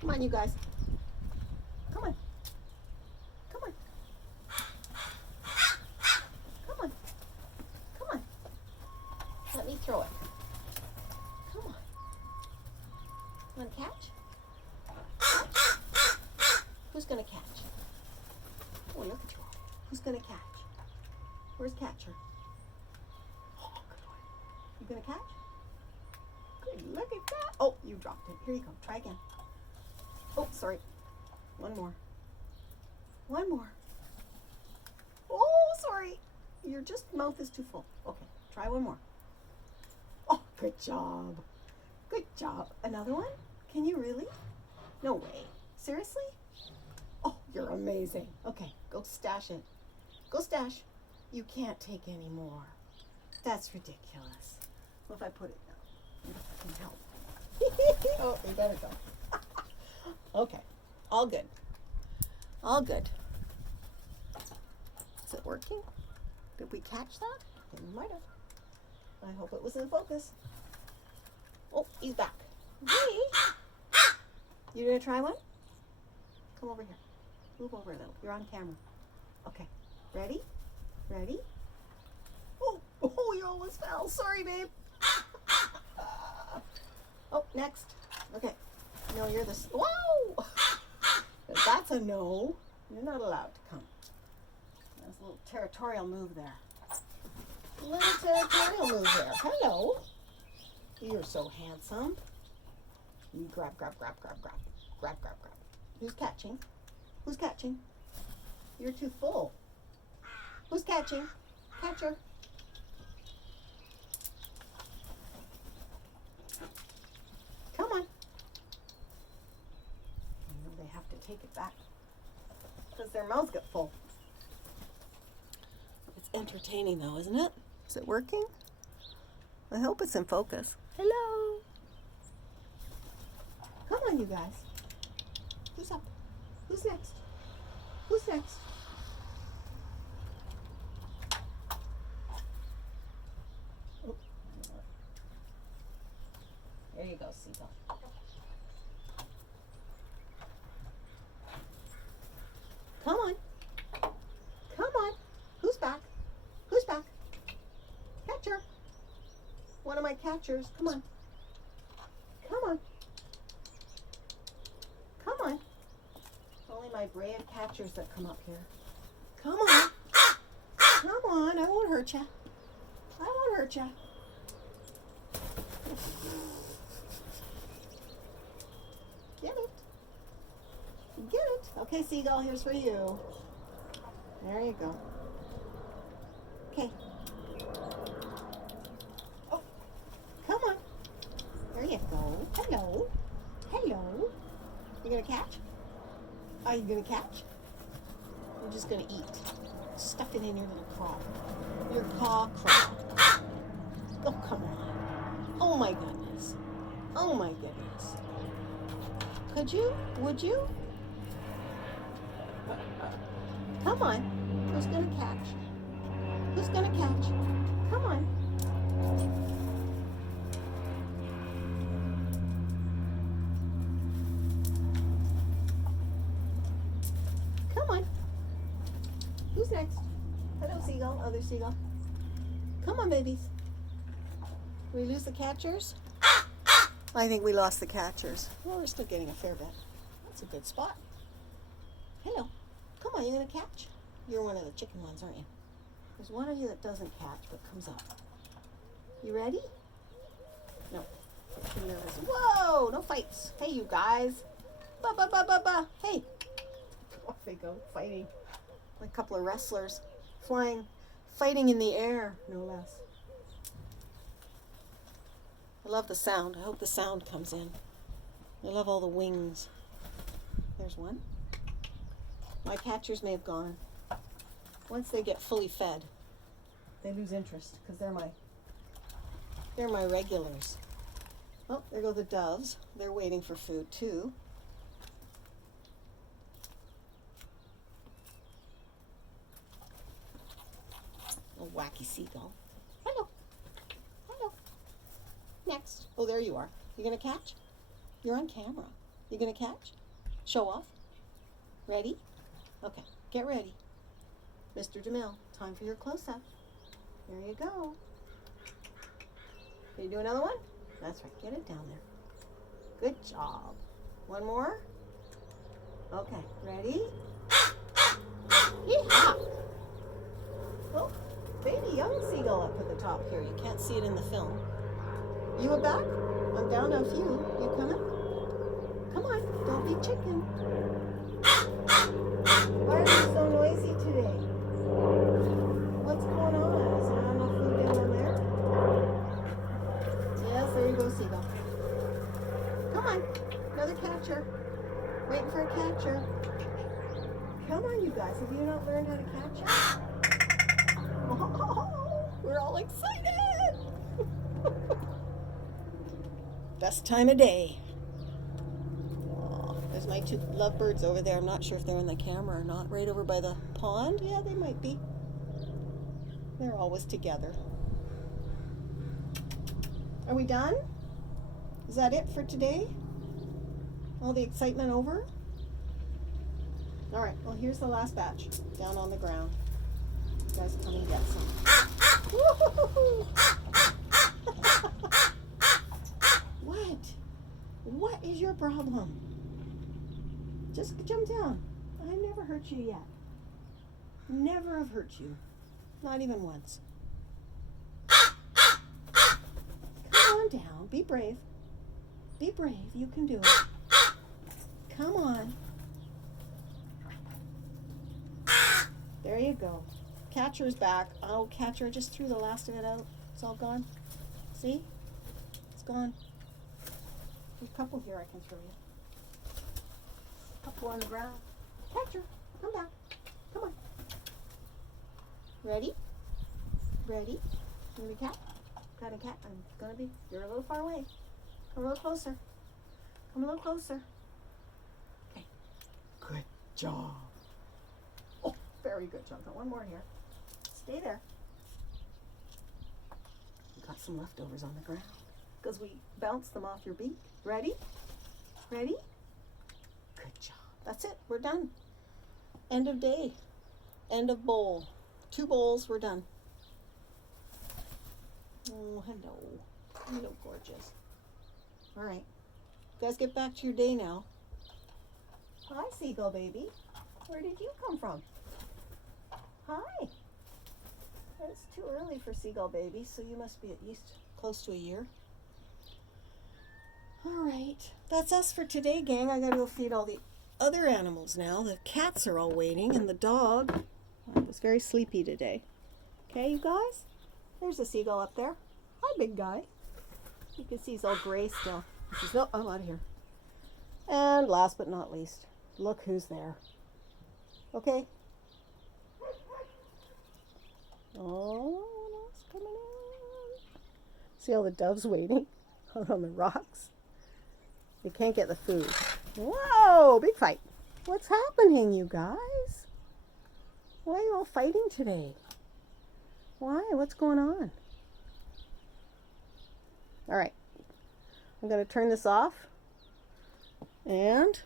Come on, you guys. Come on. Come on. Come on. Come on. Let me throw it. Come on. Want to catch? Who's going to catch? Oh, look at you all. Who's going to catch? Where's catcher? Oh, good one. You going to catch? Good, look at that. Oh, you dropped it. Here you go. Try again. Oh, sorry. One more. One more. Oh, sorry. Your mouth is too full. Okay, try one more. Oh, good job. Good job. Another one? Can you really? No way. Seriously? Oh, you're amazing. Okay, go stash it. Go stash. You can't take any more. That's ridiculous. What if I put it down? I can help. Oh, you better go. Okay, all good. All good. Is it working? Did we catch that? We might have. I hope it was in focus. Oh, he's back. Hey! You gonna try one? Come over here. Move over a little. You're on camera. Okay. Ready? Ready? Oh, you almost fell. Sorry, babe. Oh, next. Okay. No, you're the... Whoa! That's a no. You're not allowed to come. There's a little territorial move there. A little territorial move there. Hello. You're so handsome. You grab, grab, grab, grab, grab. Grab, grab, grab. Who's catching? Who's catching? You're too full. Who's catching? Catcher. Come on. They have to take it back because their mouths get full. It's entertaining though, isn't it? Is it working? I hope it's in focus. Hello. Come on, you guys. Who's up? Who's next? Who's next? Oh. There you go, Seagull. Come on. Come on. Who's back? Who's back? Catcher. One of my catchers. Come on. Come on. Come on. Only my brave catchers that come up here. Come on. Come on. I won't hurt ya. I won't hurt ya. Get it. Get it. Okay, Seagull, here's for you. There you go. Okay. Oh, come on. There you go. Hello. Hello. You gonna catch? Are you gonna catch? You're just gonna eat. Stuff it in your little craw. Your paw craw. Oh, come on. Oh my goodness. Oh my goodness. Could you? Would you? Come on. Who's gonna catch? Who's gonna catch? Come on. Come on. Who's next? Hello, Seagull. Other Seagull. Come on, babies. Did we lose the catchers? I think we lost the catchers. Well, we're still getting a fair bit. That's a good spot. Hello. Come on, you gonna catch? You're one of the chicken ones, aren't you? There's one of you that doesn't catch but comes up. You ready? No. Too nervous. Whoa! No fights. Hey, you guys. Ba ba ba ba ba. Hey. Off they go, fighting. Like a couple of wrestlers, fighting in the air, no less. I love the sound. I hope the sound comes in. I love all the wings. There's one. My catchers may have gone. Once they get fully fed, they lose interest because they're my regulars. Oh, there go the doves. They're waiting for food too. A wacky seagull. Hello. Hello. Next. Oh, there you are. You gonna catch? You're on camera. You gonna catch? Show off? Ready? Okay, get ready. Mr. DeMille, time for your close-up. Here you go. Can you do another one? That's right, get it down there. Good job. One more? Okay, ready? Yeehaw! Oh, baby young seagull up at the top here. You can't see it in the film. You a back? I'm down to a few. You coming? Come on, don't be chicken. Why are you so noisy today? What's going on? Is there not enough food down there? Yes, there you go, seagull. Come on, another catcher. Waiting for a catcher. Come on, you guys. Have you not learned how to catch yet? Oh, we're all excited. Best time of day. Oh, there's my two lovebirds over there. I'm not sure if they're in the camera or not. Right over by the pond. Yeah, they might be. They're always together. Are we done? Is that it for today? All the excitement over? All right, well, here's the last batch down on the ground. You guys come and get some. Woo-hoo-hoo-hoo. What? What is your problem? Just jump down. I never hurt you yet. Never have hurt you. Not even once. Come on down. Be brave. Be brave. You can do it. Come on. There you go. Catcher's back. Oh, catcher, I just threw the last of it out. It's all gone. See? It's gone. There's a couple here I can throw you. A couple on the ground. Catcher, come back. Come on. Ready? Ready? You gonna be cat? Got a cat? I'm gonna be. You're a little far away. Come a little closer. Come a little closer. Okay. Good job. Oh, very good job. Got one more here. Stay there. We got some leftovers on the ground because we bounced them off your beak. Ready? Ready? Good job. That's it. We're done. End of day. End of bowl. 2 bowls. We're done. Oh, hello. Hello, gorgeous. All right. You guys get back to your day now. Hi, seagull baby. Where did you come from? Hi. It's too early for seagull babies, so you must be at least close to a year. All right. That's us for today, gang. I got to go feed all the other animals now. The cats are all waiting, and the dog was very sleepy today. Okay, you guys? There's a seagull up there. Hi, big guy. You can see he's all gray still. He says, no, I'm out of here. And last but not least, look who's there. Okay. Oh, what's coming in? See all the doves waiting out on the rocks? They can't get the food. Whoa, big fight. What's happening, you guys? Why are you all fighting today? Why? What's going on? All right. I'm going to turn this off. And